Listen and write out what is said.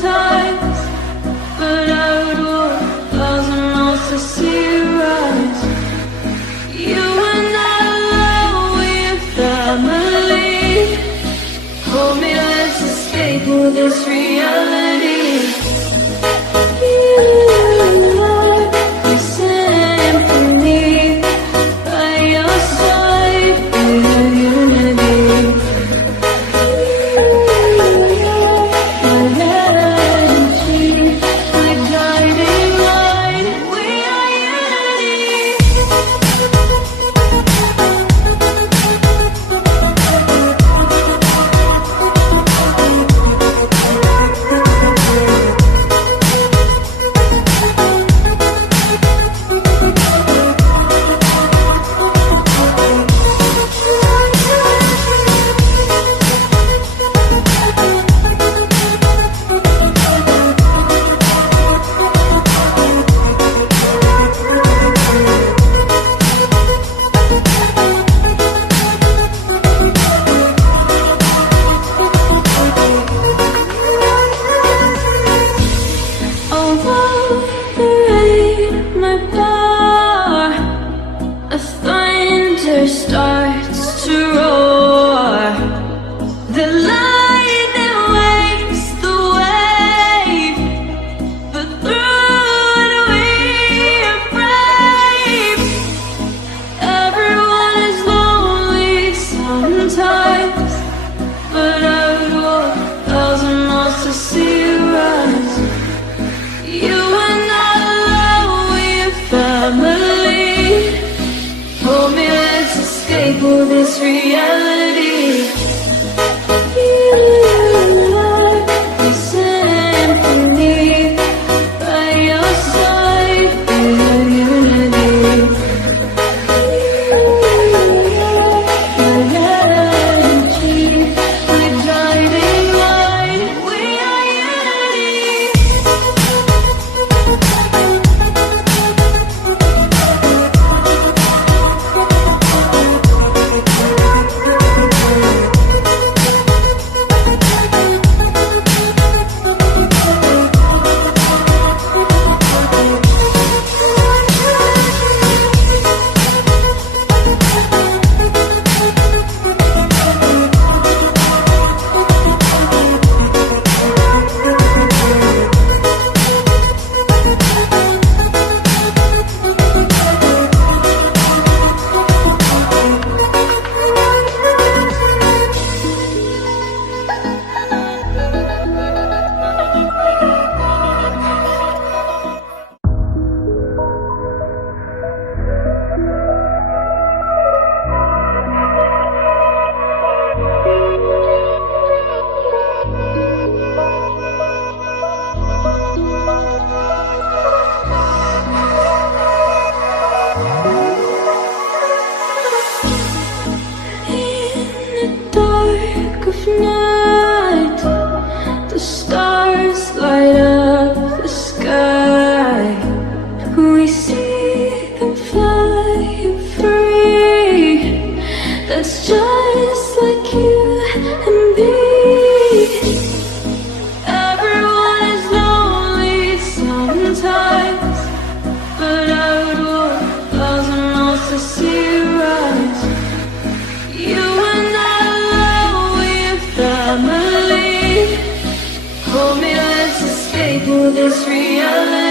sometimes, but I would walk 1,000 miles to see you rise. You are not alone with your family. Hold me, let's escape all this reality. You are my symphony, by your side, we have unity. Starts to roar. The lightning wakes the wave, but through it we are brave. Everyone is lonely sometimes, but I would walk 1,000 miles to see you rise. You are not alone with your family. Hold me, let's escape all this reality. You are my symphony, by your side, we have unity. You are my energy, my guiding light, we are unity. Night, the stars light up the sky. We see them flying free. That's just like you and me. Everyone is lonely sometimes, but I would walk 1,000 miles to see you rise. You are not family. Hold me, let's escape all this reality.